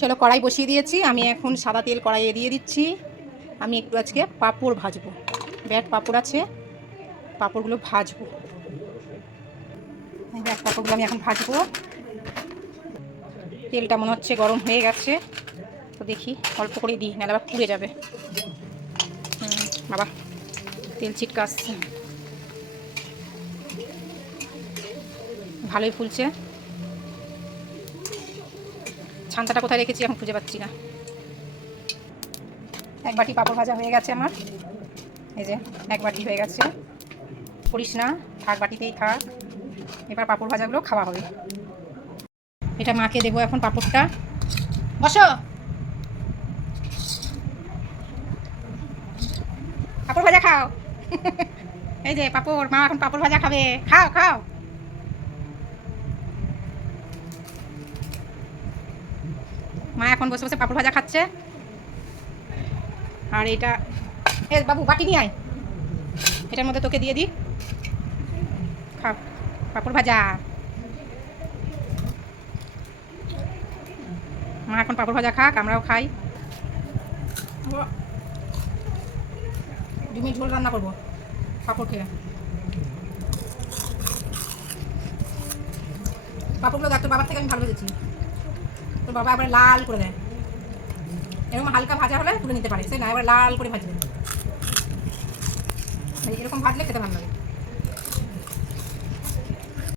চলো কড়াই বসিয়ে দিয়েছি, আমি এখন সাদা তেল কড়াইয়ে দিয়ে দিচ্ছি। আমি একটু আজকে পাঁপড় ভাজবো, ব্যাট পাঁপড় আছে, পাঁপড়গুলো ভাজবো। ব্যাট পাঁপড়গুলো আমি এখন ভাজবো। তেলটা মনে হচ্ছে গরম হয়ে গেছে, তো দেখি অল্প করে দিই, নাহলে আবার পুড়ে যাবে। বাবা তেল ছিটকা আসছে, ভালোই ফুলছে। ছান্তাটা কোথায় রেখেছি এখন খুঁজে পাচ্ছি না। এক বাটি পাঁপড় ভাজা হয়ে গেছে আমার, এই যে এক বাটি হয়ে গেছে। করিস না, থাক বাটিতেই থাক। এবার পাঁপড় ভাজাগুলো খাওয়া হবে। এটা মাকে দেবো এখন পাঁপড়টা। বসো, পাঁপড় ভাজা খাও। এই যে পাঁপড়, মা এখন পাঁপড় ভাজা খাবে, খাও খাও। মা এখন বসে বসে পাঁপড় ভাজা খাচ্ছে। আর এটা এ বাবু বাটি নিয়ে আয়, এটার মধ্যে তোকে দিয়ে দিই, খাও পাঁপড় ভাজা। মা এখন পাঁপড় ভাজা খাক, আমরাও খাই। 2 মিনিট ঝোল রান্না করবো পাঁপড় খেয়ে। পাঁপড়গুলো দেখ, তোর বাবার থেকে আমি ভালো ভেজেছি, তোর বাবা আবার লাল করে দেয়। এরকম হালকা ভাজা হলে তুলে নিতে পারে, সে না এবার লাল করে ভাজবে, এরকম ভাজলে খেতে ভালো লাগে।